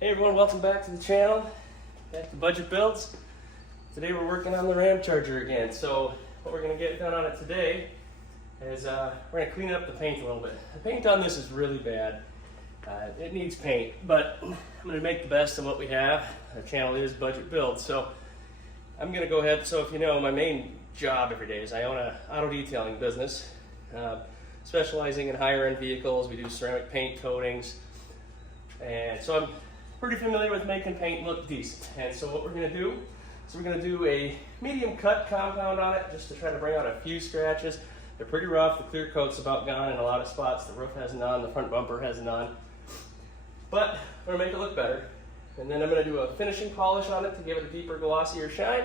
Hey everyone, welcome back to the channel, back to Budget Builds. Today we're working on the Ramcharger again. So what we're going to get done on it today is we're going to clean up the paint a little bit. The paint on this is really bad. It needs paint, but I'm going to make the best of what we have. Our channel is Budget Builds, so I'm going to go ahead. So if you know, my main job every day is I own an auto detailing business, specializing in higher end vehicles. We do ceramic paint coatings, and so I'm pretty familiar with making paint look decent. And so what we're going to do is we're going to do a medium cut compound on it just to try to bring out a few scratches. They're pretty rough. The clear coat's about gone in a lot of spots. The roof has none. The front bumper has none. But we're going to make it look better. And then I'm going to do a finishing polish on it to give it a deeper, glossier shine.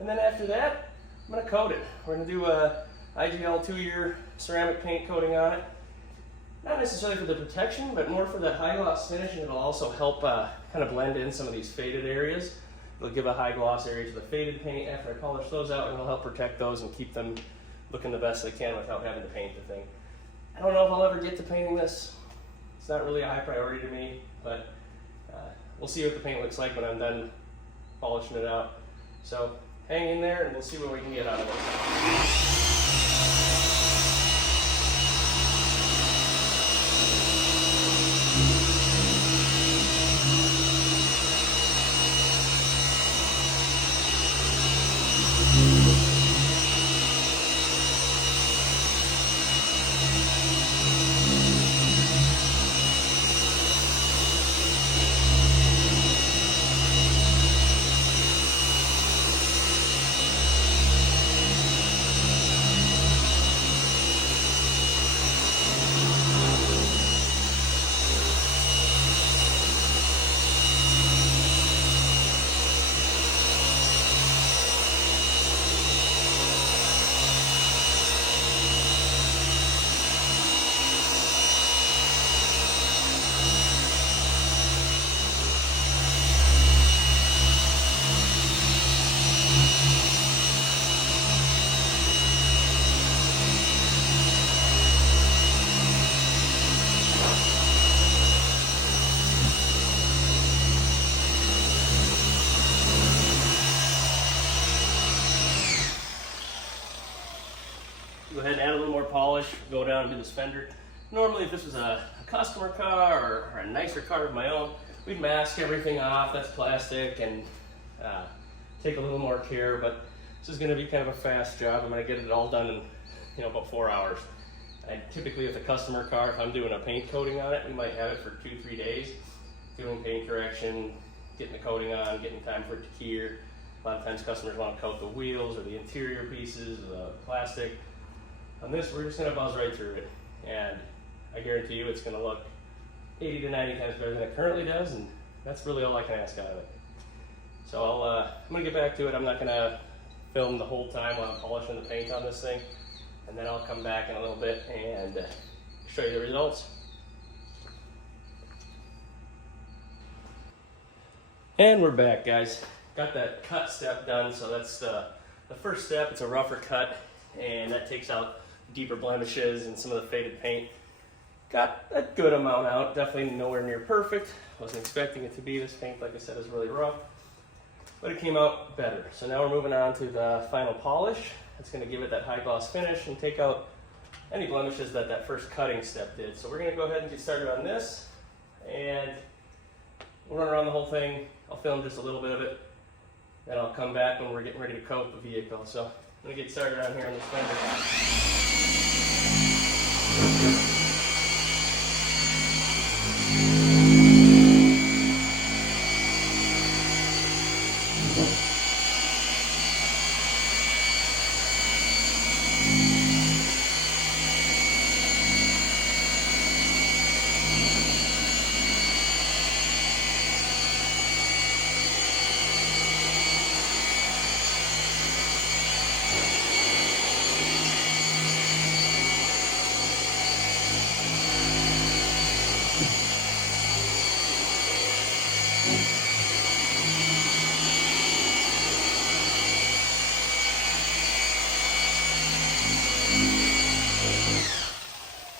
And then after that, I'm going to coat it. We're going to do a IGL 2-year ceramic paint coating on it. Not necessarily for the protection, but more for the high gloss finish, and it'll also help kind of blend in some of these faded areas. It'll give a high gloss area to the faded paint after I polish those out, and it'll help protect those and keep them looking the best they can without having to paint the thing. I don't know if I'll ever get to painting this. It's not really a high priority to me, but we'll see what the paint looks like when I'm done polishing it out. So hang in there and we'll see what we can get out of it. Go ahead and add a little more polish, go down and do this fender. Normally if this was a customer car or a nicer car of my own, we'd mask everything off, that's plastic, and take a little more care, but this is going to be kind of a fast job. I'm going to get it all done in about 4 hours. And typically with a customer car, if I'm doing a paint coating on it, we might have it for 2-3 days, doing paint correction, getting the coating on, getting time for it to cure. A lot of times customers want to coat the wheels or the interior pieces, the plastic. On this, we're just going to buzz right through it, and I guarantee you it's going to look 80 to 90 times better than it currently does, and that's really all I can ask out of it. So I'm going to get back to it. I'm not going to film the whole time while I'm polishing the paint on this thing, and then I'll come back in a little bit and show you the results. And we're back, guys. Got that cut step done, so that's the first step. It's a rougher cut, and that takes out deeper blemishes and some of the faded paint. Got a good amount out, definitely nowhere near perfect. Wasn't expecting it to be. This paint, like I said, is really rough, but it came out better. So now we're moving on to the final polish. It's going to give it that high gloss finish and take out any blemishes that first cutting step did. So we're going to go ahead and get started on this, and we'll run around the whole thing. I'll film just a little bit of it, then I'll come back when we're getting ready to coat the vehicle. So I'm going to get started on here on this fender.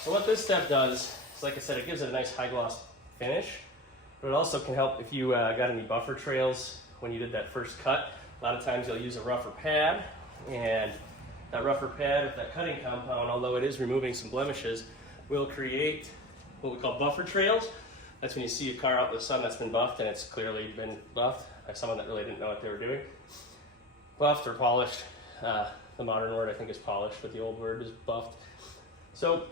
So what this step does is, like I said, it gives it a nice high gloss finish, But it also can help if you got any buffer trails when you did that first cut. A lot of times you'll use a rougher pad, and that rougher pad with that cutting compound, although it is removing some blemishes, will create what we call buffer trails. That's when you see a car out in the sun that's been buffed, and it's clearly been buffed by someone that really didn't know what they were doing. Buffed or polished. The modern word I think is polished, but the old word is buffed. So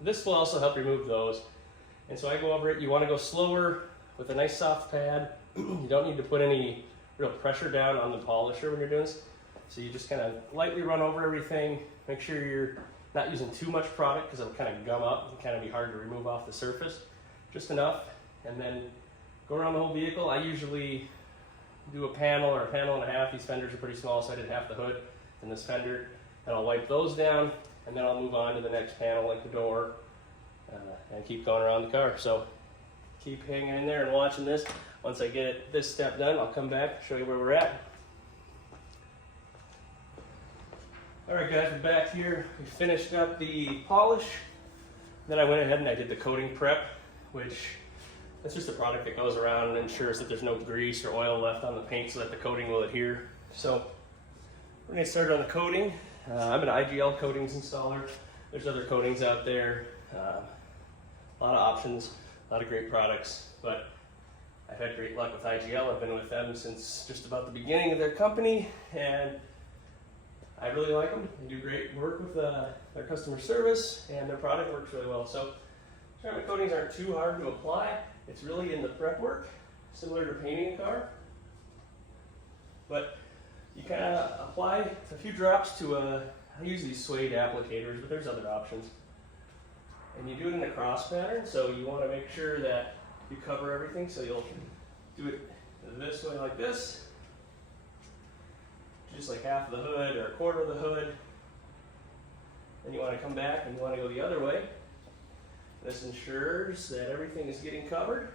this will also help remove those. And so I go over it. You want to go slower with a nice soft pad. You don't need to put any real pressure down on the polisher when you're doing this. So you just kind of lightly run over everything. Make sure you're not using too much product because it'll kind of gum up and kind of be hard to remove off the surface. Just enough, and then go around the whole vehicle. I usually do a panel or a panel and a half. These fenders are pretty small, so I did half the hood and this fender. And I'll wipe those down, and then I'll move on to the next panel, like the door, and keep going around the car. So keep hanging in there and watching this. Once I get this step done, I'll come back, show you where we're at. All right, guys, we're back here. We finished up the polish. Then I went ahead and I did the coating prep, which that's just a product that goes around and ensures that there's no grease or oil left on the paint so that the coating will adhere. So we're gonna start on the coating. I'm an IGL coatings installer. There's other coatings out there. A lot of options, a lot of great products, but I've had great luck with IGL. I've been with them since just about the beginning of their company, and I really like them. They do great work with their customer service, and their product works really well. So ceramic coatings aren't too hard to apply. It's really in the prep work, similar to painting a car. But you kind of apply a few drops to I use these suede applicators, but there's other options. And you do it in a cross pattern, so you want to make sure that you cover everything. So you'll do it this way like this, just like half of the hood or a quarter of the hood. Then you want to come back and you want to go the other way. This ensures that everything is getting covered.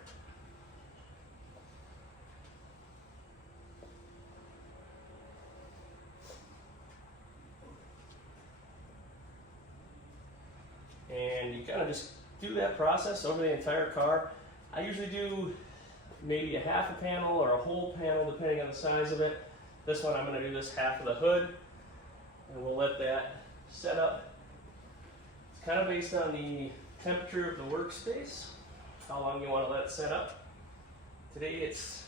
And you kind of just do that process over the entire car. I usually do maybe a half a panel or a whole panel depending on the size of it. This one I'm going to do this half of the hood, and we'll let that set up. It's kind of based on the temperature of the workspace, how long you want to let it set up. Today it's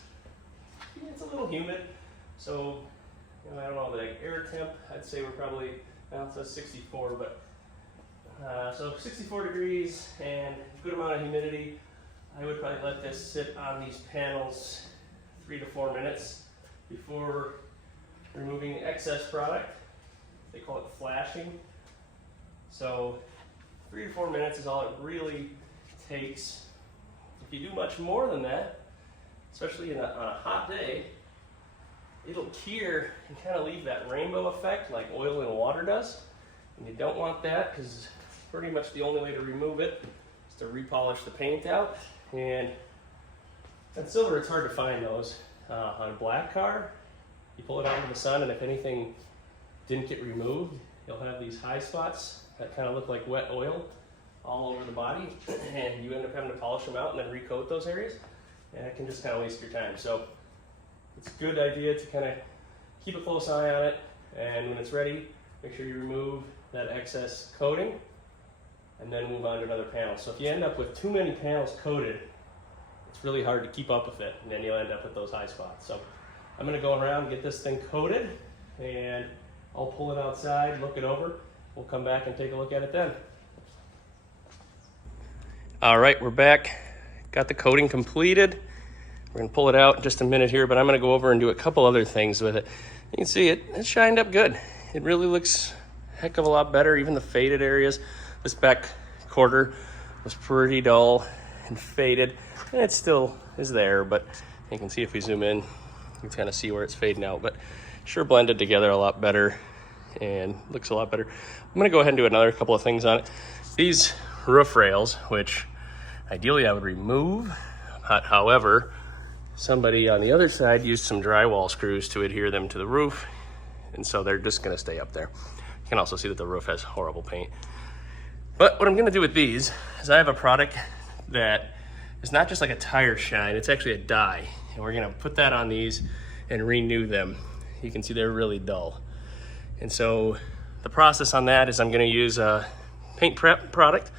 a little humid, so I don't know, the air temp, I'd say we're probably, well, it says 64, but so 64 degrees and good amount of humidity. I would probably let this sit on these panels 3 to 4 minutes before removing excess product. They call it flashing. So 3 to 4 minutes is all it really takes. If you do much more than that, especially on a hot day, it'll cure and kind of leave that rainbow effect like oil and water does. And you don't want that, because pretty much the only way to remove it is to repolish the paint out. And silver, it's hard to find those. On a black car, you pull it out in the sun, and if anything didn't get removed, you'll have these high spots that kind of look like wet oil all over the body, and you end up having to polish them out and then recoat those areas, and it can just kind of waste your time. So it's a good idea to kind of keep a close eye on it, and when it's ready, make sure you remove that excess coating and then move on to another panel. So if you end up with too many panels coated, it's really hard to keep up with it, and then you'll end up with those high spots. So I'm going to go around and get this thing coated, and I'll pull it outside, look it over. We'll come back and take a look at it then. All right, we're back. Got the coating completed. We're going to pull it out in just a minute here, but I'm going to go over and do a couple other things with it. You can see it shined up good. It really looks a heck of a lot better, even the faded areas. This back quarter was pretty dull and faded, and it still is there, but you can see if we zoom in, you can kind of see where it's fading out, but sure blended together a lot better and looks a lot better. I'm going to go ahead and do another couple of things on it. These roof rails, which ideally I would remove, however, somebody on the other side used some drywall screws to adhere them to the roof, and so they're just going to stay up there. You can also see that the roof has horrible paint. But what I'm going to do with these is I have a product that is not just like a tire shine, it's actually a dye. And we're gonna put that on these and renew them. You can see they're really dull. And so the process on that is I'm gonna use a paint prep product,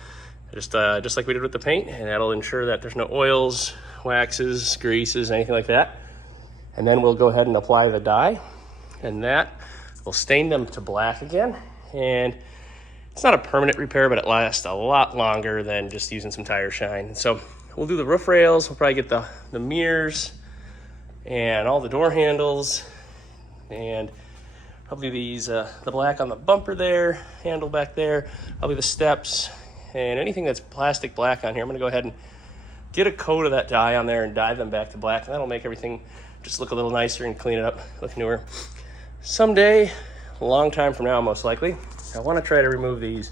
just like we did with the paint, and that'll ensure that there's no oils, waxes, greases, anything like that. And then we'll go ahead and apply the dye, and that will stain them to black again. And it's not a permanent repair, but it lasts a lot longer than just using some tire shine. So we'll do the roof rails, we'll probably get the mirrors and all the door handles, and probably these, the black on the bumper there, handle back there, probably the steps, and anything that's plastic black on here. I'm gonna go ahead and get a coat of that dye on there and dye them back to black. And that'll make everything just look a little nicer and clean it up, look newer. Someday, a long time from now most likely, I wanna try to remove these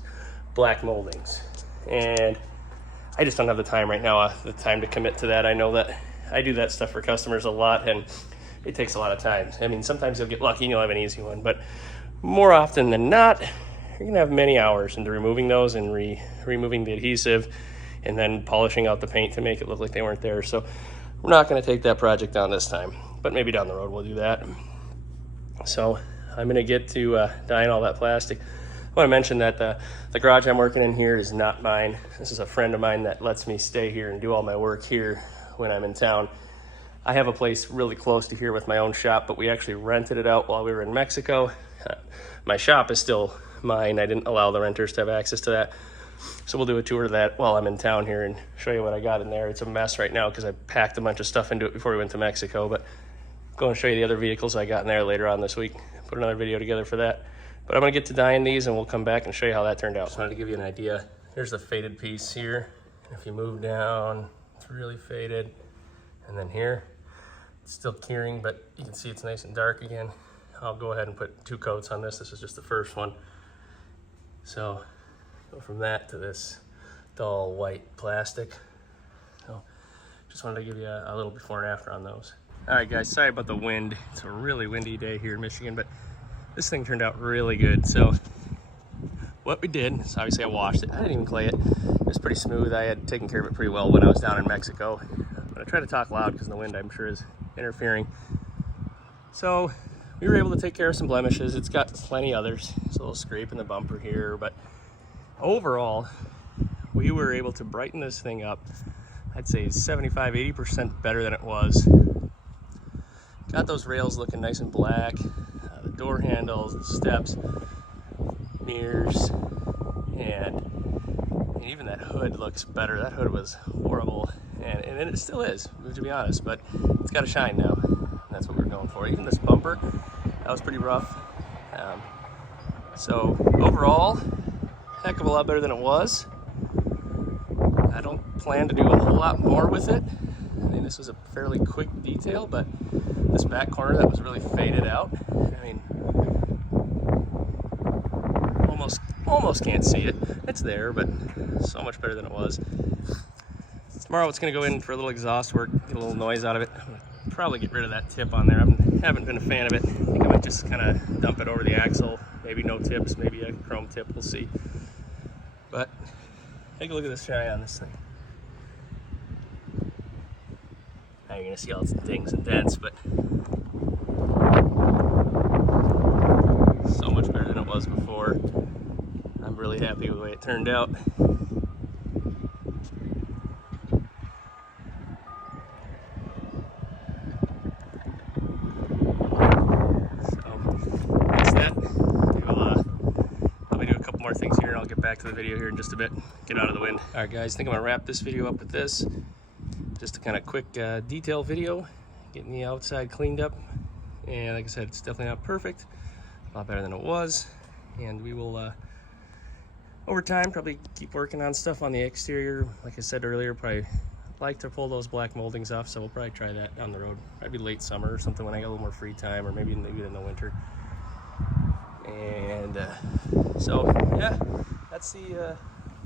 black moldings. And I just don't have the time right now, the time to commit to that. I know that I do that stuff for customers a lot, and it takes a lot of time. I mean, sometimes you'll get lucky and you'll have an easy one, but more often than not, you're gonna have many hours into removing those and removing the adhesive and then polishing out the paint to make it look like they weren't there. So we're not gonna take that project on this time, but maybe down the road we'll do that. So I'm gonna get to dyeing all that plastic. I wanna mention that the garage I'm working in here is not mine. This is a friend of mine that lets me stay here and do all my work here when I'm in town. I have a place really close to here with my own shop, but we actually rented it out while we were in Mexico. My shop is still mine. I didn't allow the renters to have access to that. So we'll do a tour of that while I'm in town here and show you what I got in there. It's a mess right now because I packed a bunch of stuff into it before we went to Mexico, but I'm going to show you the other vehicles I got in there later on this week. Put another video together for that. But I'm going to get to dyeing these and we'll come back and show you how that turned out. Just wanted to give you an idea. Here's the faded piece here. If you move down, it's really faded. And then here, it's still curing, but you can see it's nice and dark again. I'll go ahead and put 2 coats on this. This is just the first one. So go from that to this dull white plastic. So just wanted to give you a little before and after on those. All right guys, sorry about the wind. It's a really windy day here in Michigan, but this thing turned out really good. So what we did is obviously I washed it. I didn't even clay it. It was pretty smooth. I had taken care of it pretty well when I was down in Mexico. But I try to talk loud because the wind I'm sure is interfering. So we were able to take care of some blemishes. It's got plenty others. There's a little scrape in the bumper here, but overall, we were able to brighten this thing up. I'd say 75–80% better than it was. Got those rails looking nice and black, the door handles, the steps, mirrors, and even that hood looks better. That hood was horrible, and it still is, to be honest, but it's got a shine now. And that's what we're going for. Even this bumper, that was pretty rough. So overall, heck of a lot better than it was. I don't plan to do a whole lot more with it. I mean, this was a fairly quick detail, but this back corner that was really faded out, I mean, almost can't see it. It's there, but so much better than it was. Tomorrow it's gonna go in for a little exhaust work, get a little noise out of it. I'm gonna probably get rid of that tip on there. I haven't been a fan of it. I think I might just kind of dump it over the axle. Maybe no tips, maybe a chrome tip, we'll see. But take a look at this shine on this thing. Now you're gonna see all its dings and dents, but so much better than it was before. I'm really happy with the way it turned out. Things here, and I'll get back to the video here in just a bit. Get out of the wind. All right guys, I think I'm gonna wrap this video up with this. Just a kind of quick detail video, getting the outside cleaned up. And like I said, it's definitely not perfect, a lot better than it was. And we will, over time, probably keep working on stuff on the exterior. Like I said earlier, probably like to pull those black moldings off, so we'll probably try that down the road. Maybe late summer or something when I got a little more free time, or maybe in the winter. And so yeah, that's the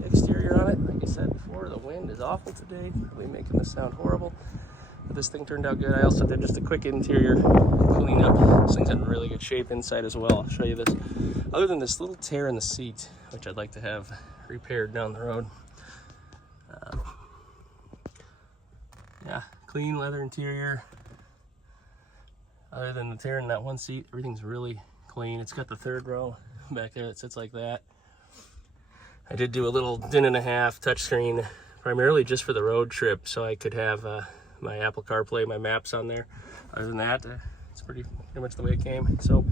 exterior on it. Like I said before, the wind is awful today, probably making this sound horrible, but this thing turned out good. I also did just a quick interior cleanup. This thing's in really good shape inside as well. I'll show you this. Other than this little tear in the seat, which I'd like to have repaired down the road, Yeah, clean leather interior. Other than the tear in that one seat, everything's really clean. It's got the third row back there that sits like that. I did do a little din-and-a-half touchscreen, primarily just for the road trip, so I could have my Apple CarPlay, my maps on there. Other than that, it's pretty much the way it came. So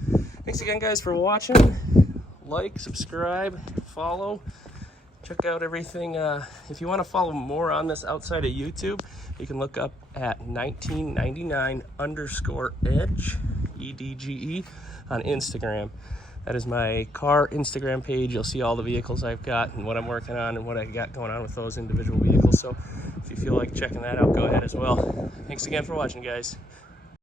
thanks again, guys, for watching. Like, subscribe, follow. Check out everything. If you want to follow more on this outside of YouTube, you can look up at 1999_edge, EDGE, on Instagram. That is my car Instagram page. You'll see all the vehicles I've got and what I'm working on and what I got going on with those individual vehicles. So if you feel like checking that out, go ahead as well. Thanks again for watching, guys.